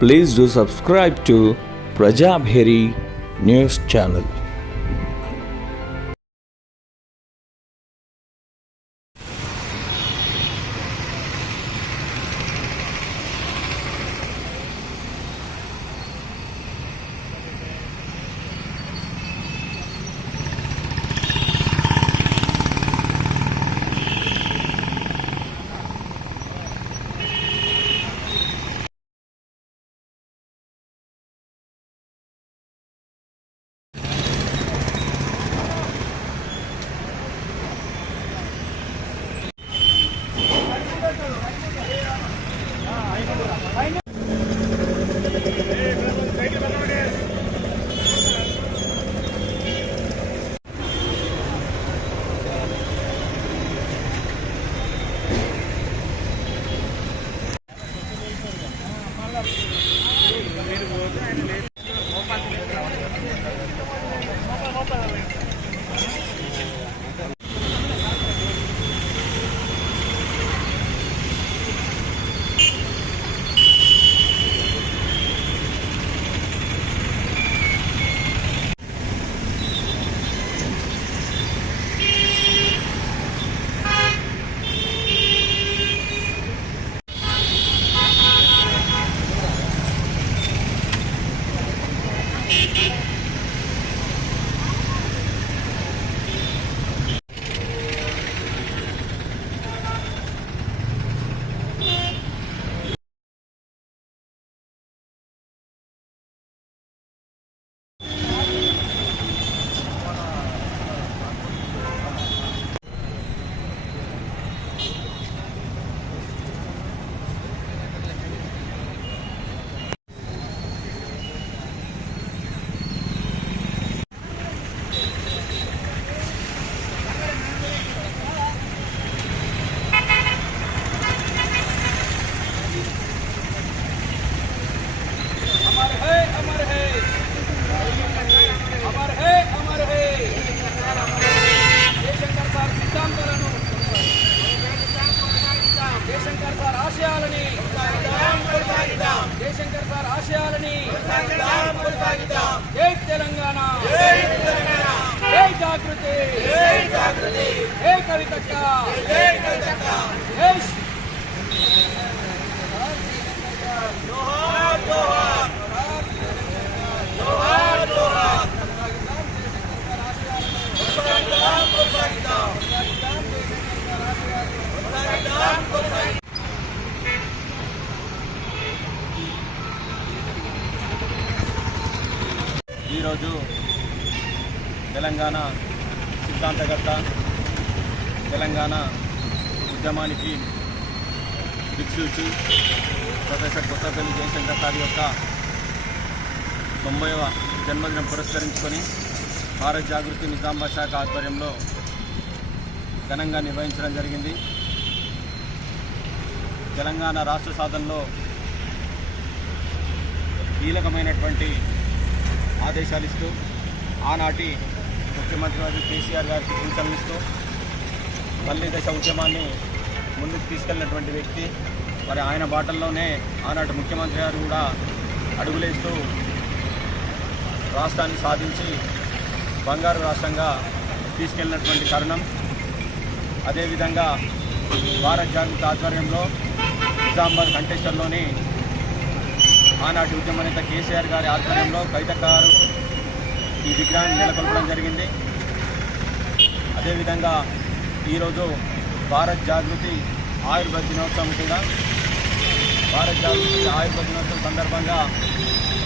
Please do subscribe to Prajabheri News Channel. Jayashankar sir ఆశయాలని Jayashankar sir ఆశయాలని జై తెలంగాణ జై జాగృతి జై కవితక్క జై జోహార్ జోహార్ జోహార్ జోహార్ ఈరోజు తెలంగాణ సిద్ధాంతకర్త, తెలంగాణ ఉద్యమానికి దిక్సూచి ప్రొఫెసర్ కొత్తపల్లి జయశంకర్ సార్ యొక్క 90వ జన్మదినం పురస్కరించుకొని భారత్ జాగృతి నిజామాబాద్ శాఖ ఆధ్వర్యంలో ఘనంగా నిర్వహించడం జరిగింది. తెలంగాణ రాష్ట్ర సాధనలో కీలకమైనటువంటి ఆదేశాలు ఇస్తూ ఆనాటి ముఖ్యమంత్రి వారి కేసీఆర్ గారికి సూచనలు ఇస్తూ మళ్ళీ దశ ఉద్యమాన్ని ముందుకు తీసుకెళ్ళినటువంటి వ్యక్తి. మరి ఆయన బాటల్లోనే ఆనాటి ముఖ్యమంత్రి గారు కూడా అడుగులేస్తూ రాష్ట్రాన్ని సాధించి బంగారు రాష్ట్రంగా తీసుకెళ్ళినటువంటి తరుణం. అదేవిధంగా భారత్ జాగృతి ఆధ్వర్యంలో నిజామాబాద్ కంటెస్టర్లోని ఆనాటి ఉద్యమ నేత కేసీఆర్ గారి ఆధ్వర్యంలో కవితక్క గారు ఈ విగ్రహాన్ని నెలకొల్పడం జరిగింది. అదేవిధంగా ఈరోజు భారత్ జాగృతి ఆయుర్వేద దినోత్సవం కూడా భారత్ జాగృతి ఆయుర్వేద దినోత్సవం సందర్భంగా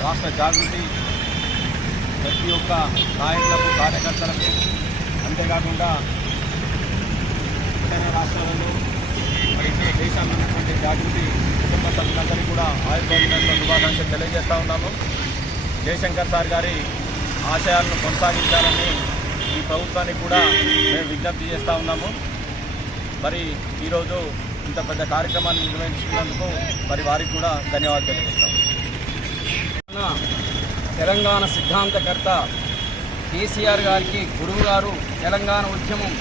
రాష్ట్ర జాగృతి ప్రతి ఒక్క నాయకులకు, కార్యకర్తలకు, అంతేకాకుండా ఇతర రాష్ట్రాలలో దేశంలో ఉన్నటువంటి జాగృతి కుటుంబ సభ్యులందరికీ కూడా ఆయుర్వేద దినోత్సవ శుభాకాంక్షలు తెలియజేస్తూ ఉన్నాము. జయశంకర్ సార్ గారి ఆశయాలను కొనసాగించాలని ఈ ప్రభుత్వానికి కూడా మేము విజ్ఞప్తి చేస్తూ ఉన్నాము. మరి ఈరోజు ఇంత పెద్ద కార్యక్రమాన్ని నిర్వహించినందుకు మరి వారికి కూడా ధన్యవాదాలు తెలియజేస్తాము. తెలంగాణ సిద్ధాంతకర్త కేసీఆర్ గారికి గురువు గారు తెలంగాణ ఉద్యమం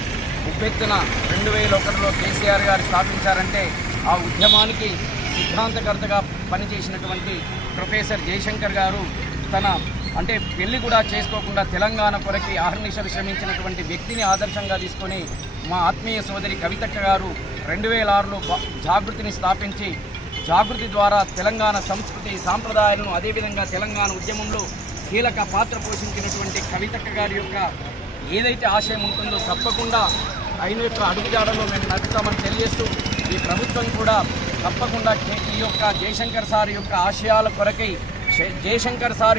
ఉప్పెత్తున 2001లో కేసీఆర్ గారు స్థాపించారంటే ఆ ఉద్యమానికి సిద్ధాంతకర్తగా పనిచేసినటువంటి ప్రొఫెసర్ జయశంకర్ గారు తన అంటే పెళ్లి కూడా చేసుకోకుండా తెలంగాణ కొరకి అహర్నిశలు శ్రమించినటువంటి వ్యక్తిని ఆదర్శంగా తీసుకొని మా ఆత్మీయ సోదరి కవితక్క గారు 2006లో జాగృతిని స్థాపించి జాగృతి ద్వారా తెలంగాణ సంస్కృతి సాంప్రదాయాలను అదేవిధంగా తెలంగాణ ఉద్యమంలో కీలక పాత్ర పోషించినటువంటి కవితక్క గారి యొక్క ఏదైతే ఆశయం ఉంటుందో తప్పకుండా ఆయన యొక్క అడుగుజాడలో మేము నడుస్తామని తెలియజేస్తూ ఈ ప్రభుత్వం కూడా తప్పకుండా ఈ యొక్క జయశంకర్ సార్ యొక్క ఆశయాల కొరకై జయశంకర్ సార్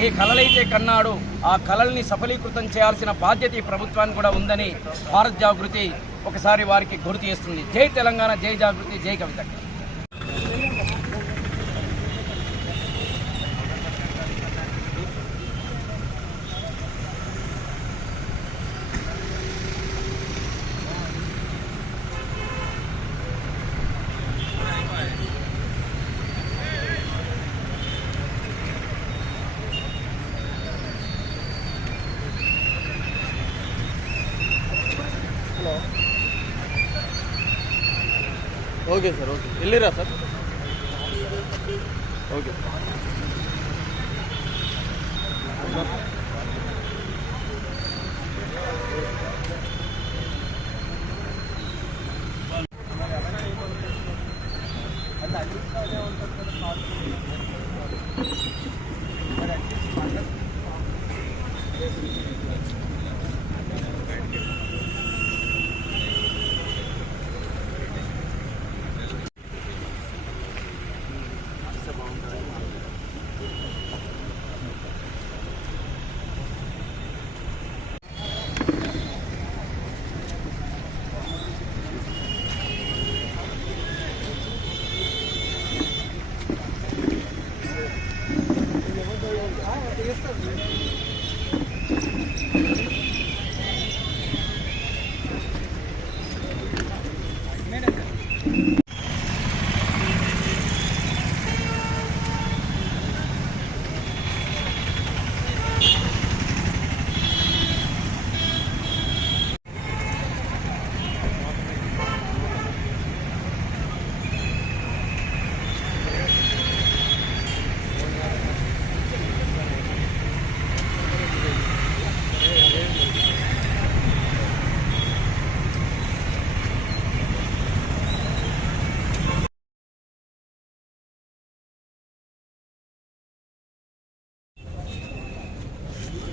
ఏ కళలైతే కన్నాడో ఆ కళల్ని సఫలీకృతం చేయాల్సిన బాధ్యత ఈ ప్రభుత్వానికి కూడా ఉందని భారత్ జాగృతి ఒకసారి వారికి గుర్తు చేస్తుంది. జై తెలంగాణ, జై జాగృతి, జై కవితక్క. ఓకే సార్, ఓకే వెళ్ళిరా సార్. ఓకే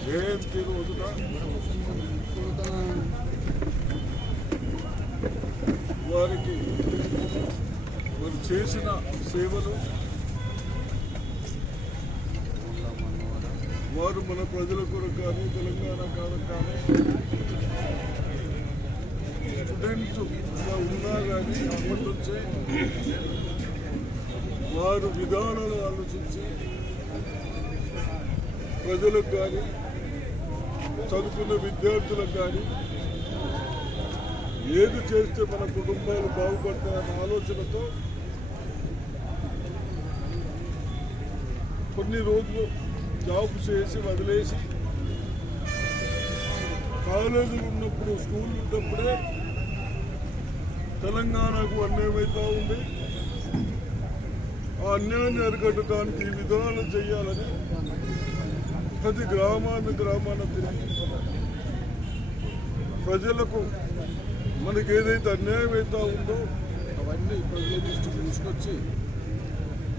జయంతి రోజున వారికి వారు చేసిన సేవలు, వారు మన ప్రజల కొరకు కానీ తెలంగాణ కొరకు కానీ స్టూడెంట్గా ఉన్నా కానీ అప్పటి నుంచే వారు విధానాలు ఆలోచించి ప్రజలకు కానీ చదువుకున్న విద్యార్థులకు కానీ ఏది చేస్తే మన కుటుంబాలు బాగుపడతాయన్న ఆలోచనతో కొన్ని రోజులు జాబ్ చేసి వదిలేసి కాలేజీలు ఉన్నప్పుడు, స్కూల్ ఉన్నప్పుడే తెలంగాణకు అన్యాయం అవుతూ ఉంది. ఆ అన్యాయాన్ని అరికట్టడానికి ఈ విధానాలు చేయాలని ప్రతి గ్రామాన తిరిగి ప్రజలకు మనకి ఏదైతే అన్యాయం అవుతా ఉందో అవన్నీ ప్రజల దృష్టికి తీసుకొచ్చి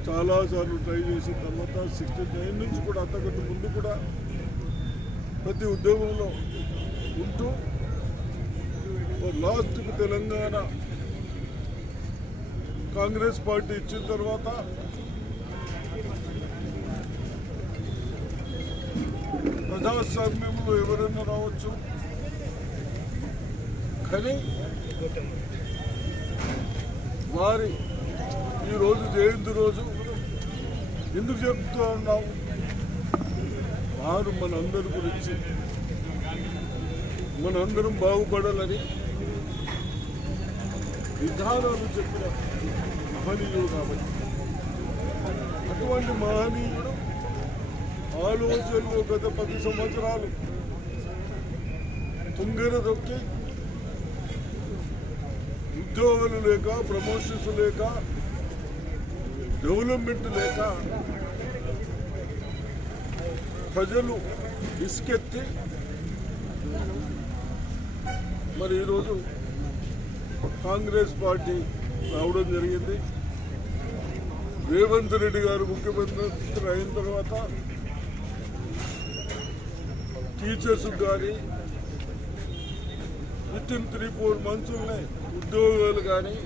చాలాసార్లు ట్రై చేసిన తర్వాత 69 నుంచి కూడా అంతకంటే ముందు కూడా ప్రతి ఉద్యోగంలో ఉంటూ లాస్ట్కి తెలంగాణ కాంగ్రెస్ పార్టీ ఇచ్చిన తర్వాత ప్రజాస్వామ్యంలో ఎవరైనా రావచ్చు, కానీ వారి ఈరోజు జయంతి రోజు ఎందుకు చెప్తూ ఉన్నాము? వారు మనందరి గురించి, మనందరం బాగుపడాలని విధానాలు చెప్పిన మహనీయుడు కాబట్టి అటువంటి మహనీయుడు ఆలోచనలు గత 10 సంవత్సరాలు తుంగెర దొక్కి ఉద్యోగాలు లేక, ప్రమోషన్స్ లేక డెవలప్మెంట్ లేక ప్రజలు విసుకెత్తి మరి ఈరోజు కాంగ్రెస్ పార్టీ రావడం జరిగింది. రేవంత్ రెడ్డి గారు ముఖ్యమంత్రి అయిన తర్వాత టీచర్స్ కానీ వితిన్ 3-4 మంత్స్లోనే ఉద్యోగాలు కానీ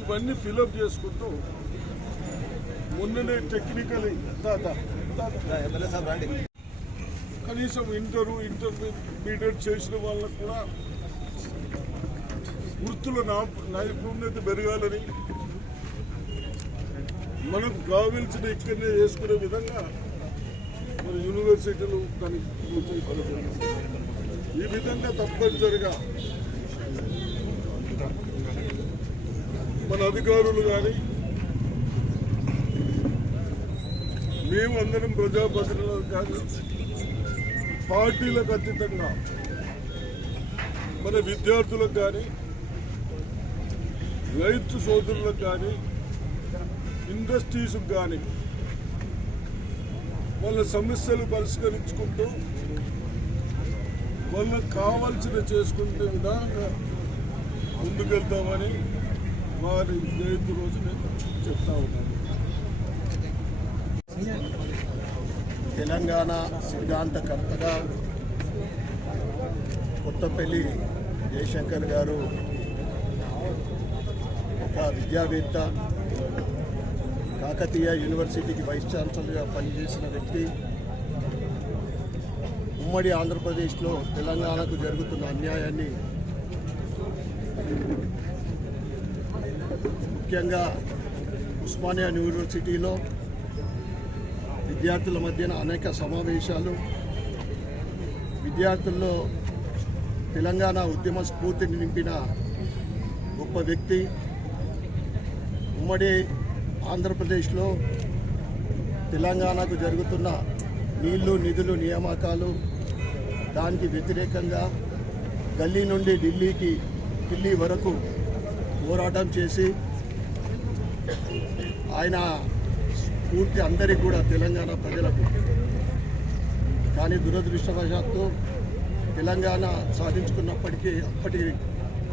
ఇవన్నీ ఫిలప్ చేసుకుంటూ మొన్ననే టెక్నికలీ కనీసం ఇంటర్మీడియట్ చేసిన వాళ్ళకు కూడా వృత్తుల నైపుణ్యత పెరగాలని, మనం కావాల్సిన ఇక్కడనే చేసుకునే విధంగా మరి యూనివర్సిటీలు దానికి ఈ విధంగా తప్పనిసరిగా మన అధికారులు కానీ మేమందరం ప్రజాప్రతినిధులు కానీ పార్టీలకు అతీతంగా మన విద్యార్థులకు కానీ రైతు సోదరులకు కానీ ఇండస్ట్రీస్కి కానీ వాళ్ళ సమస్యలు పరిష్కరించుకుంటూ వాళ్ళకు కావాల్సిన చేసుకునే విధానంగా ముందుకెళ్తామని వారి జయంతి రోజు నేను చెప్తా ఉన్నాను. తెలంగాణ సిద్ధాంతకర్తగా కొత్తపల్లి జయశంకర్ గారు ఒక విద్యావేత్త, కాకతీయ యూనివర్సిటీకి వైస్ ఛాన్సలర్గా పనిచేసిన వ్యక్తి. ఉమ్మడి ఆంధ్రప్రదేశ్లో తెలంగాణకు జరుగుతున్న అన్యాయాన్ని, ముఖ్యంగా ఉస్మానియా యూనివర్సిటీలో విద్యార్థుల మధ్యన అనేక సమావేశాలు, విద్యార్థుల్లో తెలంగాణ ఉద్యమ స్ఫూర్తిని నింపిన గొప్ప వ్యక్తి. ఉమ్మడి ఆంధ్రప్రదేశ్లో తెలంగాణకు జరుగుతున్న నీళ్లు నిధులు నియామకాలు దానికి వ్యతిరేకంగా గల్లీ నుండి ఢిల్లీ వరకు పోరాటం చేసి ఆయన పూర్తి అందరికీ కూడా తెలంగాణ ప్రజలకు. కానీ దురదృష్టవశాత్తు తెలంగాణ సాధించుకున్నప్పటికీ అప్పటి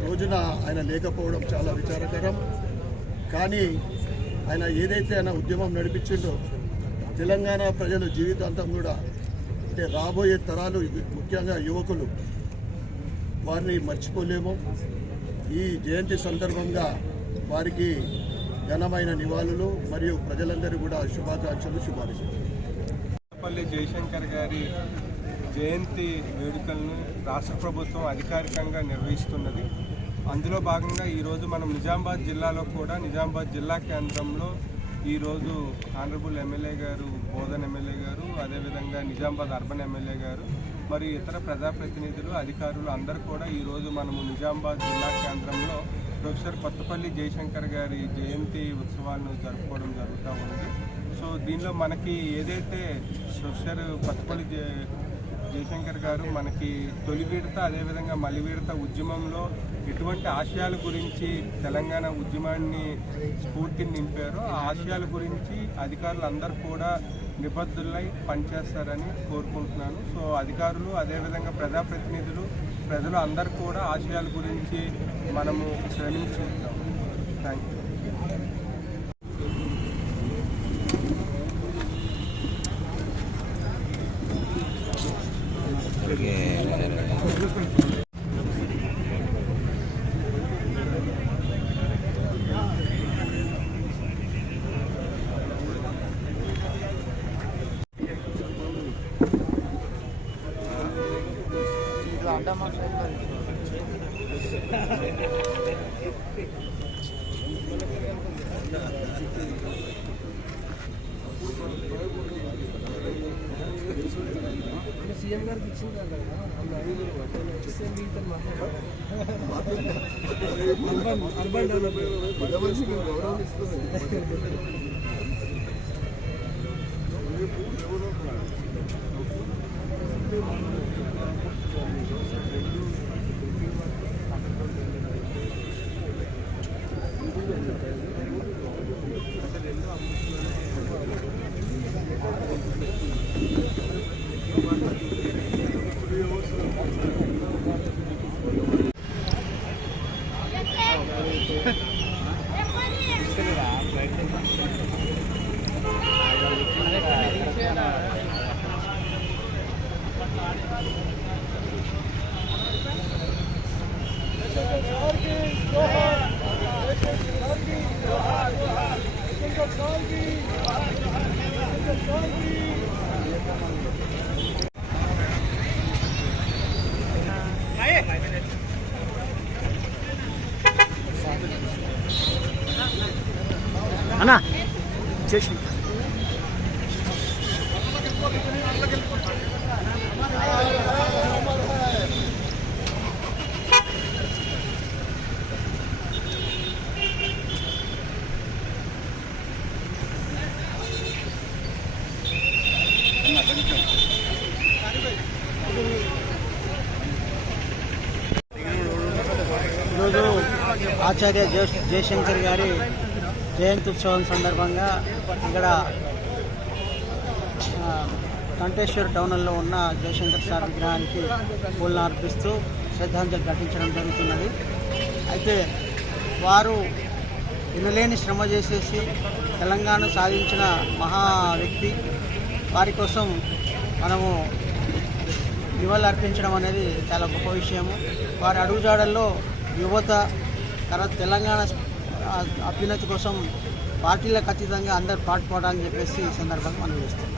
రోజున ఆయన లేకపోవడం చాలా విచారకరం. కానీ ఆయన ఏదైతే ఆయన ఉద్యమం నడిపించిండో తెలంగాణ ప్రజల జీవితాంతం కూడా, అంటే రాబోయే తరాలు ముఖ్యంగా యువకులు వారిని మర్చిపోలేము. ఈ జయంతి సందర్భంగా వారికి ఘనమైన నివాళులు మరియు ప్రజలందరూ కూడా శుభాకాంక్షలు, శుభాకాంక్షలు. కొత్తపల్లి జయశంకర్ గారి జయంతి వేడుకలను రాష్ట్ర ప్రభుత్వం అధికారికంగా నిర్వహిస్తున్నది. అందులో భాగంగా ఈరోజు మనం నిజామాబాద్ జిల్లాలో కూడా నిజామాబాద్ జిల్లా కేంద్రంలో ఈరోజు ఆనరబుల్ ఎమ్మెల్యే గారు, బోధన్ ఎమ్మెల్యే గారు, అదేవిధంగా నిజామాబాద్ అర్బన్ ఎమ్మెల్యే గారు మరియు ఇతర ప్రజాప్రతినిధులు, అధికారులు అందరూ కూడా ఈరోజు మనము నిజామాబాద్ జిల్లా కేంద్రంలో ప్రొఫెసర్ కొత్తపల్లి జయశంకర్ గారి జయంతి ఉత్సవాలను జరుపుకోవడం జరుగుతూ ఉంది. సో దీనిలో మనకి ఏదైతే ప్రొఫెసర్ కొత్తపల్లి జయశంకర్ గారు మనకి తొలి విడత అదేవిధంగా మలి విడత ఉద్యమంలో ఎటువంటి ఆశయాల గురించి తెలంగాణ ఉద్యమాన్ని స్ఫూర్తిని నింపారో ఆ ఆశయాల గురించి అధికారులు అందరూ కూడా నిబద్ధులై పనిచేస్తారని కోరుకుంటున్నాను. సో అధికారులు అదేవిధంగా ప్రజాప్రతినిధులు, ప్రజలు అందరూ కూడా ఆశయాల గురించి మనము శ్రమించుకుంటాం. Thank you. సీఎం గారికి ఇచ్చింది అర్బన్ డెవలప్మెంట్ అన్నా చేసి ఈరోజు ఆచార్య జయశంకర్ గారి జయంతి ఉత్సవం సందర్భంగా ఇక్కడ కంటేశ్వర్ టౌన్లో ఉన్న జయశంకర్ సార్ విగ్రహానికి పూలను అర్పిస్తూ శ్రద్ధాంజలి ఘటించడం జరుగుతున్నది. అయితే వారు వినలేని శ్రమ చేసేసి తెలంగాణ సాధించిన మహా వ్యక్తి. వారి కోసం మనము నివాళులు అర్పించడం అనేది చాలా గొప్ప విషయము. వారి అడుగుజాడల్లో యువత తర్వాత తెలంగాణ అభ్యున్నతి కోసం పార్టీలకు అతీతంగా అందరు పాటుపడాలని చెప్పేసి ఈ సందర్భంగా మనం చేస్తాం.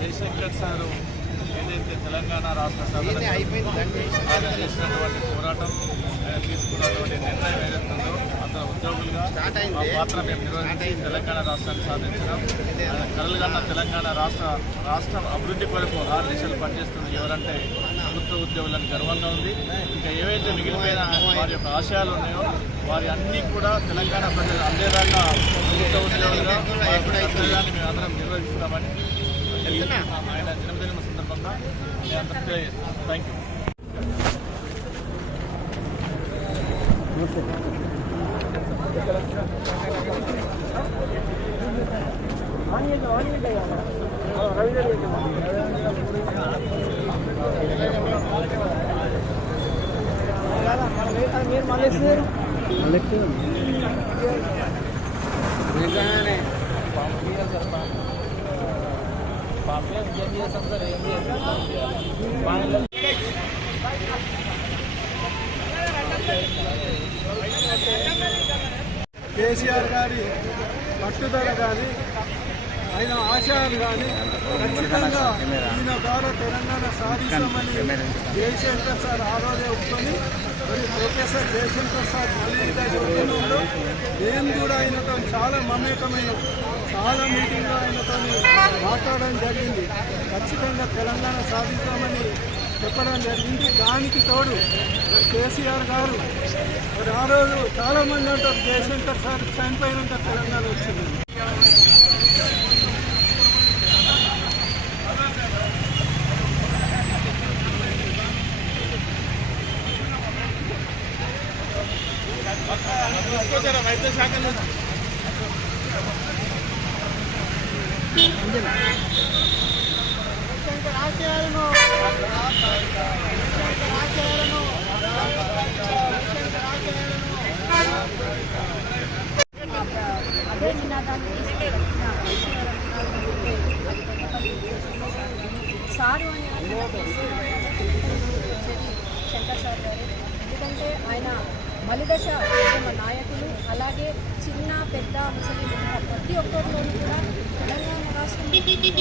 జయశంకర్ సారు ఏదైతే తెలంగాణ రాష్ట్ర సాధన ఆయన చేసినటువంటి పోరాటం, ఆయన తీసుకున్నటువంటి నిర్ణయం ఏదైతుందో అతను ఉద్యోగులుగా ఆ పాత్ర మేము నిర్వహించి తెలంగాణ రాష్ట్రాన్ని సాధించడం, ఆయన కలలుగన్న తెలంగాణ రాష్ట్ర అభివృద్ధి కొరకు 6 దిశలు పనిచేస్తుంది ఎవరంటే ప్రభుత్వ ఉద్యోగులను గర్వంగా ఉంది. ఇంకా ఏవైతే మిగిలిపోయిన వారి యొక్క ఆశయాలు ఉన్నాయో వారి అన్నీ కూడా తెలంగాణ ప్రజలు అందేదాకా ప్రభుత్వ ఉద్యోగులుగా కర్తవ్యాన్ని మేము అందరం నిర్వహిస్తున్నామని ఆయన జన్మదినం సందర్భంగా నేను అందరికీ తెలియజేస్తున్నాను. Thank you. మీరు మళ్ళీ కేసీఆర్ గారి పట్టుదల కానీ ఆయన ఆశయాలు కానీ ఖచ్చితంగా ఈయన ద్వారా తెలంగాణ సాధిస్తామని జయశంకర్ సార్ ఆ రోజే ఒప్పుకొని మరి ప్రొఫెసర్ జయశంకర్ సార్ మళ్ళీ చెప్తున్నాడు. నేను కూడా ఆయనతో చాలా మమేకమైన చాలా మీటింగ్లో ఆయనతో మాట్లాడడం జరిగింది. ఖచ్చితంగా తెలంగాణ సాధిస్తామని చెప్పడం జరిగింది. దానికి తోడు మరి కేసీఆర్ గారు మరి ఆ రోజు చాలామంది అంటారు జయశంకర్ సార్ చనిపోయినంత తెలంగాణ వచ్చింది. వైద్య శాఖ అదే నినాదాన్ని సారు అని శంకర్ సార్ గారు. ఎందుకంటే ఆయన మలిదశ ఉద్యమ నాయకులు, అలాగే చిన్న పెద్ద ముసలి ప్రతి ఒక్కరిలోనూ కూడా తెలంగాణ రాష్ట్రం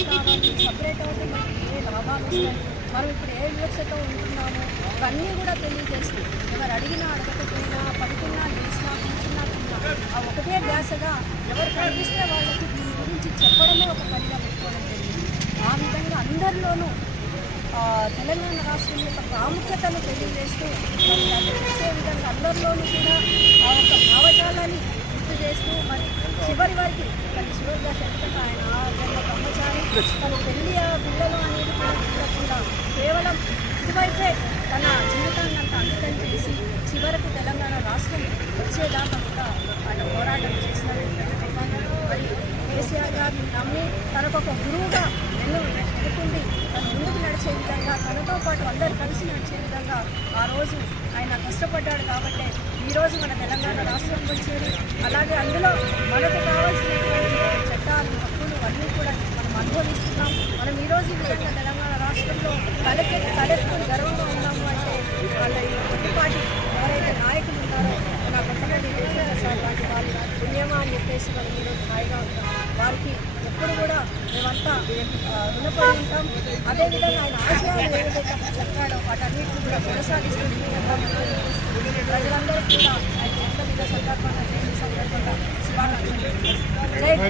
కావాలి, సపరేట్ అవుతే మనకి ఏ లాభాలు వస్తాయి, మనం ఇప్పుడు ఏ వివక్షతో ఉంటున్నాము ఇవన్నీ కూడా తెలియజేస్తూ ఎవరు అడిగినా అడగకపోయినా పడుకున్నా లేచినా కూర్చున్నా ఆ ఒకటే ధ్యాసగా ఎవరు కనిపిస్తే వాళ్ళకి దీని గురించి చెప్పడమే ఒక పనిగా పెట్టుకోవడం జరిగింది. ఆ విధంగా అందరూ అందరిలోనూ తెలంగాణ రాష్ట్రం యొక్క ప్రాముఖ్యతను తెలియజేస్తూ మరి అది వచ్చే విధంగా అందరిలోనూ కూడా ఆ యొక్క భావజాలాన్ని గుర్తు చేస్తూ మరి చివరి వరకు మరి చివరి దశ ఆయన బ్రహ్మచారి తన పెళ్లి పిల్లలు అనేది కూడా చూడకుండా కేవలం ఇటువైపే తన జీవితాన్ని అంతా అంకితం చేసి చివరకు తెలంగాణ రాష్ట్రం వచ్చేదాకా కూడా ఆయన పోరాటం చేసినట్టు మరి కేసీఆర్ గారిని నమ్మి తనకు ఒక గురువుగా ఎన్నుకుండి తను ముందుకు నడిచే విధంగా తనతో పాటు అందరు కలిసి నడిచే విధంగా ఆ రోజు ఆయన కష్టపడ్డాడు కాబట్టి ఈరోజు మన తెలంగాణ రాష్ట్రం వచ్చేది. అలాగే అందులో మనకు కావాల్సినటువంటి చట్టాలు హక్కులు అన్నీ కూడా మనం అనుభవిస్తున్నాం. మనం ఈరోజు ఈ విధంగా తెలంగాణ రాష్ట్రంలో తలెత్తుకుని గర్వంగా ఉన్నాము అంటే వాళ్ళ పార్టీ ఎవరైతే నాయకులు ఉన్నారో మన కొంతమంది సార్ లాంటి వాళ్ళు పుణ్యమా అని చెప్పేసి మనం ఈరోజు హాయిగా ఉంటాం. వారికి ఎప్పుడు కూడా మేమంతా రుణపడి ఉంటాం. అదేవిధంగా ఆయన ఆశయాలు ఏదైతే చెప్పాడో వాటన్నిటిని కూడా కొనసాగిస్తుంది. ప్రజలందరికీ కూడా ఆయన ఎంత విధ సందర్భంగా చేసే సందర్భంగా శుభాకాంక్షలు.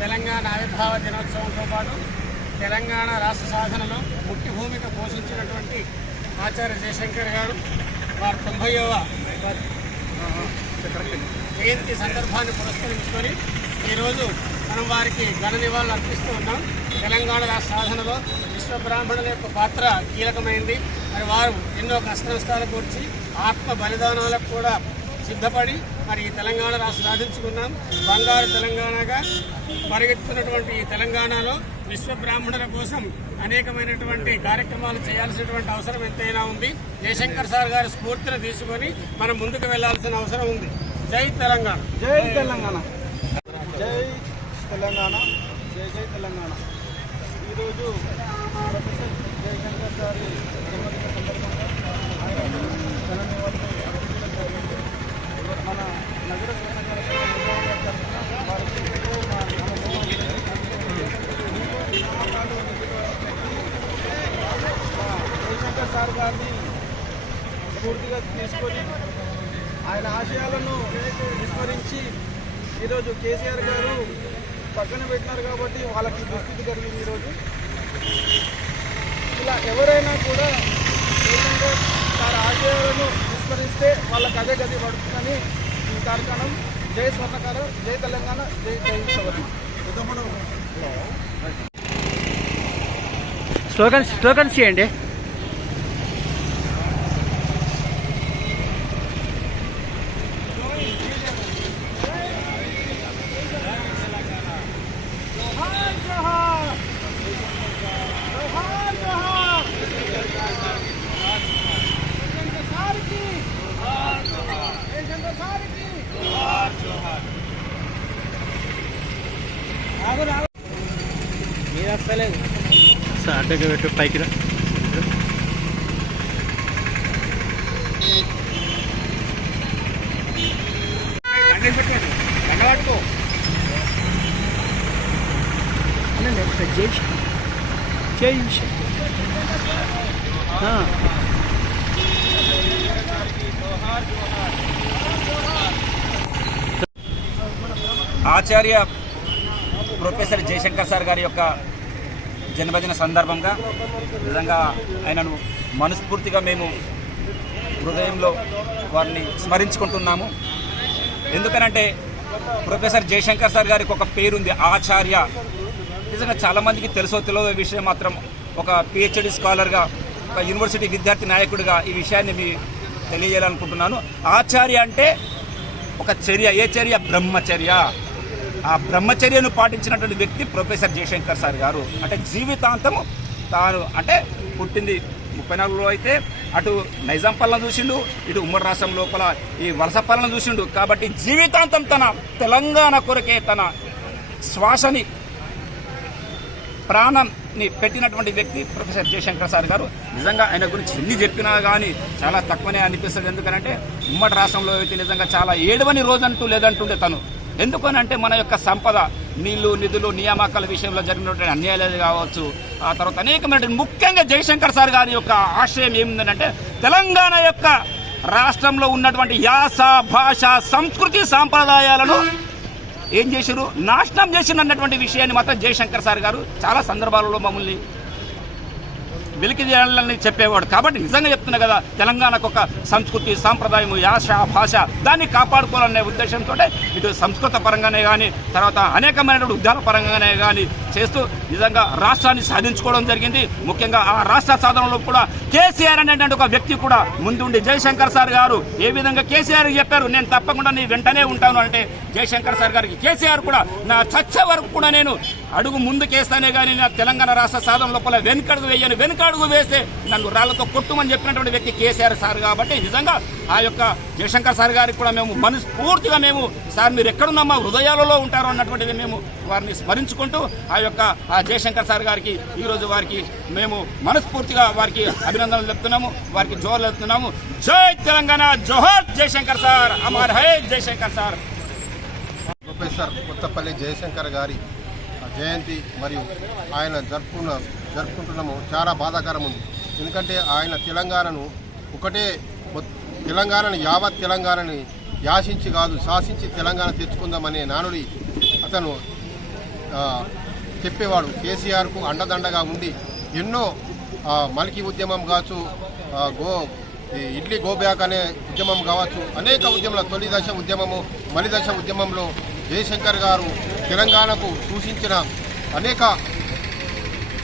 తెలంగాణ ఆవిర్భావ దినోత్సవంతో పాటు తెలంగాణ రాష్ట్ర సాధనలో ముఖ్య భూమిక పోషించినటువంటి ఆచార్య జయశంకర్ గారు వారి 90వ జయంతి సందర్భాన్ని పురస్కరించుకొని ఈరోజు మనం వారికి ఘన నివాళులు అర్పిస్తూ ఉన్నాం. తెలంగాణ రాష్ట్ర సాధనలో విశ్వబ్రాహ్మణుల యొక్క పాత్ర కీలకమైంది. మరి వారు ఎన్నో కష్ట నష్టాలకు వచ్చి ఆత్మ బలిదానాలకు కూడా సిద్ధపడి మరి ఈ తెలంగాణ రాష్ట్రం సాధించుకున్నాం. బంగారు తెలంగాణగా పరిగెత్తుతున్నటువంటి ఈ తెలంగాణలో విశ్వబ్రాహ్మణుల కోసం అనేకమైనటువంటి కార్యక్రమాలు చేయాల్సినటువంటి అవసరం ఎంతైనా ఉంది. జయశంకర్ సార్ గారి స్ఫూర్తిని తీసుకొని మనం ముందుకు వెళ్లాల్సిన అవసరం ఉంది. జై తెలంగాణ, జై తెలంగాణ, జై తెలంగాణ, జై జై తెలంగాణ. ఈరోజు ప్రొఫెసర్ జయశంకర్ గారి జన్మదిన సందర్భంగా ఆయన ఘన నివాళులు అర్పించడం జరిగింది. మన నగర వారికి జయశంకర్ సార్ గారిని స్ఫూర్తిగా తీసుకొని ఆయన ఆశయాలను విస్మరించి ఈరోజు కేసీఆర్ గారు పక్కన పెట్టినారు కాబట్టి వాళ్ళకి దుస్థితి కలిగింది. ఈరోజు ఇలా ఎవరైనా కూడా జయశంకర్ సార్ ఆశయాలను విస్మరిస్తే వాళ్ళకి అదే గది పడుతుందని ఈ కార్యక్రమం జై స్వర్ణకార, జై తెలంగాణ, జై జై సవర్ణ. స్లోగన్స్ చేయండి. జోహార్. రాలేదు. అడ్డగా పెట్టు పైకి రా. ఆచార్య ప్రొఫెసర్ జయశంకర్ సార్ గారి యొక్క జన్మదిన సందర్భంగా నిజంగా ఆయనను మనస్ఫూర్తిగా మేము హృదయంలో వారిని స్మరించుకుంటున్నాము. ఎందుకనంటే ప్రొఫెసర్ జయశంకర్ సార్ గారికి ఒక పేరుంది, ఆచార్య. నిజంగా చాలామందికి తెలుసో తెలియదో విషయం మాత్రం ఒక పిహెచ్డి స్కాలర్గా, ఒక యూనివర్సిటీ విద్యార్థి నాయకుడిగా ఈ విషయాన్ని మీ తెలియజేయాలనుకుంటున్నాను. ఆచార్య అంటే ఒక చర్య, ఏ చర్య? బ్రహ్మచర్య. ఆ బ్రహ్మచర్యను పాటించినటువంటి వ్యక్తి ప్రొఫెసర్ జయశంకర్ సార్ గారు. అంటే జీవితాంతము తాను, అంటే పుట్టింది 34లో అయితే అటు నైజాం పాలన చూసిండు, ఇటు ఉమ్మడి రాష్ట్రం లోపల ఈ వలస పాలన చూసిండు. కాబట్టి జీవితాంతం తన తెలంగాణ కొరకే తన శ్వాసని, ప్రాణాన్ని పెట్టినటువంటి వ్యక్తి ప్రొఫెసర్ జయశంకర్ సార్ గారు. నిజంగా ఆయన గురించి ఎన్ని చెప్పినా కానీ చాలా తక్కువనే అనిపిస్తుంది. ఎందుకంటే ఉమ్మడి రాష్ట్రంలో అయితే నిజంగా చాలా ఏడవని రోజంటూ లేదంటుండే తను. ఎందుకనంటే మన యొక్క సంపద, నీళ్లు, నిధులు, నియామకాల విషయంలో జరిగినటువంటి అన్యాయాలు కావచ్చు, ఆ తర్వాత అనేకమైన, ముఖ్యంగా జయశంకర్ సార్ గారి యొక్క ఆశయం ఏమిందంటే తెలంగాణ యొక్క రాష్ట్రంలో ఉన్నటువంటి యాస, భాష, సంస్కృతి, సాంప్రదాయాలను ఏం చేశారు? నాశనం చేసిన అన్నటువంటి విషయాన్ని మాత్రం జయశంకర్ సార్ గారు చాలా సందర్భాలలో మమ్మల్ని వెలికి చేయాలని చెప్పేవాడు. కాబట్టి నిజంగా చెప్తున్నా కదా, తెలంగాణకు ఒక సంస్కృతి, సాంప్రదాయం, యాస, భాష దాన్ని కాపాడుకోవాలనే ఉద్దేశంతో ఇటు సంస్కృత పరంగానే కానీ, తర్వాత అనేకమైనటువంటి ఉద్యాన పరంగానే కానీ చేస్తూ నిజంగా రాష్ట్రాన్ని సాధించుకోవడం జరిగింది. ముఖ్యంగా ఆ రాష్ట్ర సాధనలో కూడా కేసీఆర్ అనేటువంటి ఒక వ్యక్తి కూడా ముందుండి, జయశంకర్ సార్ గారు ఏ విధంగా కేసీఆర్ చెప్పారు, నేను తప్పకుండా నీ వెంటనే ఉంటాను అంటే జయశంకర్ సార్ గారికి కేసీఆర్ కూడా నా చచ్చే వరకు కూడా నేను అడుగు ముందుకేస్తానే కానీ నా తెలంగాణ రాష్ట్ర సాధన లోపల వెనుకడుగు వేయను, వెనుకడుగు వేస్తే నన్ను రాళ్లతో కొట్టుమని చెప్పినటువంటి వ్యక్తి కేసీఆర్ సార్. కాబట్టి నిజంగా ఆ యొక్క జయశంకర్ సార్ గారికి కూడా మేము మనస్ఫూర్తిగా మేము, సార్ మీరు ఎక్కడున్నా మా హృదయాలలో ఉంటారో అన్నటువంటిది మేము వారిని స్మరించుకుంటూ ఆ జయశంకర్ సార్ గారికి ఈరోజు వారికి మేము మనస్ఫూర్తిగా వారికి అభినందనలు చెప్తున్నాము, వారికి జోహార్లు చెప్తున్నాము. జై తెలంగాణ, జోహార్ జయశంకర్ సార్, అమర్ హై జయశంకర్ సార్. ప్రొఫెసర్ కొత్తపల్లి జయశంకర్ గారి జయంతి మరియు ఆయన జరుపుకుంటున్నాము చాలా బాధాకరం ఉంది. ఎందుకంటే ఆయన తెలంగాణను యావత్ తెలంగాణని యాశించి కాదు శాసించి తెలంగాణ తెచ్చుకుందామనే నానుడి అతను చెప్పేవాడు. కేసీఆర్కు అండదండగా ఉండి ఎన్నో మల్కి ఉద్యమం కావచ్చు, ఇడ్లీ గోబ్యాక్ అనే ఉద్యమం కావచ్చు, అనేక ఉద్యమాల తొలి దశ ఉద్యమము, మలి దశ ఉద్యమంలో జయశంకర్ గారు తెలంగాణకు సూచించిన అనేక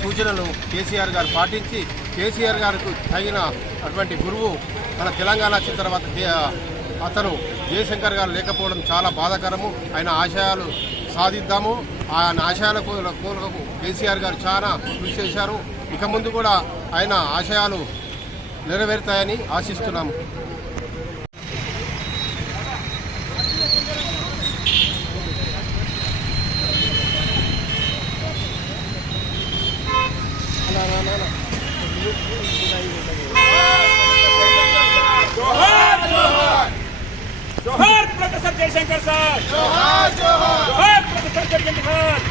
సూచనలు కేసీఆర్ గారు పాటించి, కేసీఆర్ గారికి తగిన అటువంటి గురువు మన తెలంగాణ వచ్చిన తర్వాత అతను జయశంకర్ గారు లేకపోవడం చాలా బాధాకరము. ఆయన ఆశయాలు సాధిద్దాము. ఆయన ఆశయాల కోరికకు కేసీఆర్ గారు చాలా కృషి చేశారు. ఇక ముందు కూడా ఆయన ఆశయాలు నెరవేరుతాయని ఆశిస్తున్నాము. జోహార్ ప్రొఫెసర్ జయశంకర్ సార్, జోహార్ ప్రొఫెసర్ జయశంకర్ సార్,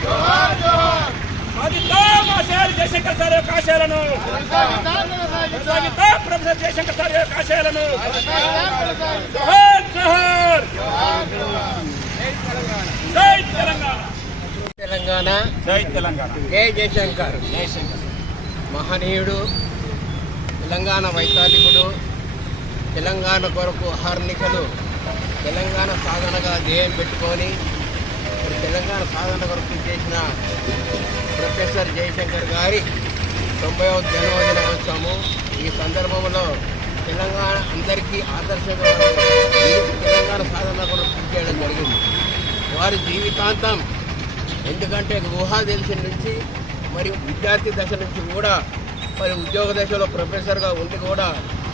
సాధిద్దాం ఆశయాలు జయశంకర్ సార్ యొక్క ఆశయాలను, కొనసాగిద్దాం ప్రొఫెసర్ జయశంకర్ సార్ యొక్క ఆశయాలను. జోహార్ జోహార్, జై తెలంగాణ, తెలంగాణ, జై తెలంగాణ, జై జయశంకర్. మహనీయుడు, తెలంగాణ వైతాళికుడు, తెలంగాణ కొరకు అహర్నిశలు తెలంగాణ సాధనగా ధ్యేయం పెట్టుకొని తెలంగాణ సాధన కొరకు చేసిన ప్రొఫెసర్ జయశంకర్ గారి 90వ జన్మదినోత్సవము. ఈ సందర్భంలో తెలంగాణ అందరికీ ఆదర్శంగా తెలంగాణ సాధన కొరకు కృషి చేయడం జరిగింది. వారి జీవితాంతం, ఎందుకంటే ఊహా తెలిసిన నుంచి మరియు విద్యార్థి దశ నుంచి కూడా మరి ఉద్యోగ దశలో ప్రొఫెసర్గా ఉండి కూడా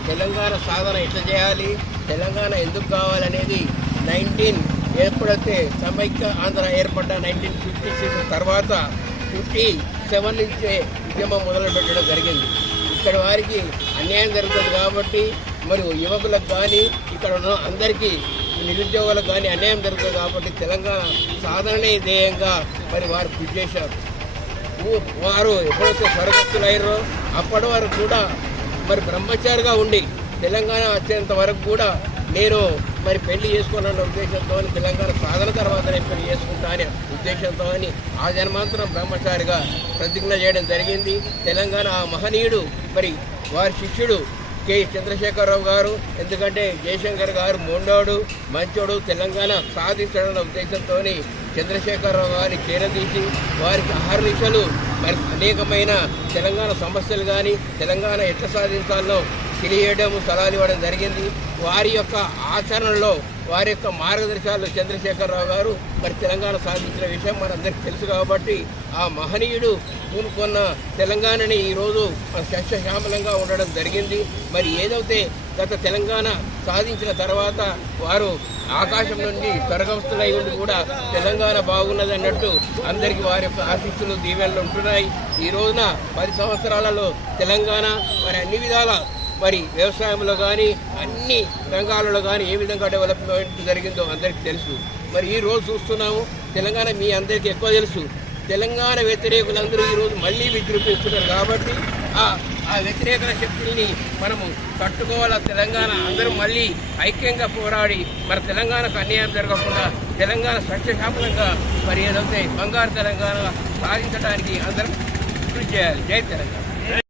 తెలంగాణ సాధన ఎట్లా చేయాలి, తెలంగాణ ఎందుకు కావాలనేది ఎప్పుడైతే సమైక్య ఆంధ్ర ఏర్పడ్డ 1956 తర్వాత 50 1967 నుంచే ఉద్యమం మొదలుపెట్టడం జరిగింది. ఇక్కడ వారికి అన్యాయం జరుగుతుంది కాబట్టి మరి యువకులకు కానీ ఇక్కడ ఉన్న అందరికీ నిరుద్యోగులకు కానీ అన్యాయం జరుగుతుంది కాబట్టి తెలంగాణ సాధననే ధ్యేయంగా మరి వారు కృషి చేశారు. వారు ఎప్పుడైతే స్వర్గస్థులయ్యారో అప్పటి వరకు కూడా మరి బ్రహ్మచారిగా ఉండి తెలంగాణ వచ్చేంత వరకు కూడా నేను మరి పెళ్లి చేసుకోవాలన్న ఉద్దేశంతో తెలంగాణ సాధన తర్వాత నేను పెళ్లి చేసుకుంటా అనే ఉద్దేశంతో ఆ జన్మాంతరం బ్రహ్మచారిగా ప్రతిజ్ఞ చేయడం జరిగింది. తెలంగాణ ఆ మహనీయుడు మరి వారి శిష్యుడు కె చంద్రశేఖరరావు గారు, ఎందుకంటే జయశంకర్ గారు మొండోడు మంచోడు తెలంగాణ సాధించడం ఉద్దేశంతో చంద్రశేఖరరావు గారిని చేరదీసి వారికి అహర్నిశలు మరి అనేకమైన తెలంగాణ సమస్యలు కానీ తెలంగాణ ఎట్లా సాధించాలో తెలియడం సలహాలు ఇవ్వడం జరిగింది. వారి యొక్క ఆచరణలో వారి యొక్క మార్గదర్శకాలు చంద్రశేఖరరావు గారు మరి తెలంగాణ సాధించిన విషయం మనందరికీ తెలుసు కాబట్టి ఆ మహనీయుడు పూనుకున్న తెలంగాణని ఈరోజు సస్యశ్యామలంగా ఉండడం జరిగింది. మరి ఏదైతే గత తెలంగాణ సాధించిన తర్వాత వారు ఆకాశం నుండి స్వర్గస్థులై ఉండి కూడా తెలంగాణ బాగున్నది అన్నట్టు అందరికీ వారి యొక్క ఆశీస్సులు దీవెనలు ఉంటున్నాయి. ఈ రోజున 10 సంవత్సరాలలో తెలంగాణ మరి అన్ని విధాల మరి వ్యవసాయంలో కానీ అన్ని రంగాలలో కానీ ఏ విధంగా డెవలప్మెంట్ జరిగిందో అందరికీ తెలుసు. మరి ఈ రోజు చూస్తున్నాము తెలంగాణ మీ అందరికీ ఎక్కువ తెలుసు. తెలంగాణ వ్యతిరేకులందరూ ఈరోజు మళ్ళీ విజృంభిస్తున్నారు కాబట్టి ఆ వ్యతిరేక శక్తుల్ని మనము తట్టుకోవాలా. తెలంగాణ అందరూ మళ్ళీ ఐక్యంగా పోరాడి మరి తెలంగాణకు అన్యాయం జరగకుండా తెలంగాణ సస్యశ్యామలంగా మరి ఏదైతే బంగారు తెలంగాణ సాధించడానికి అందరం కృషి చేయాలి. జై తెలంగాణ.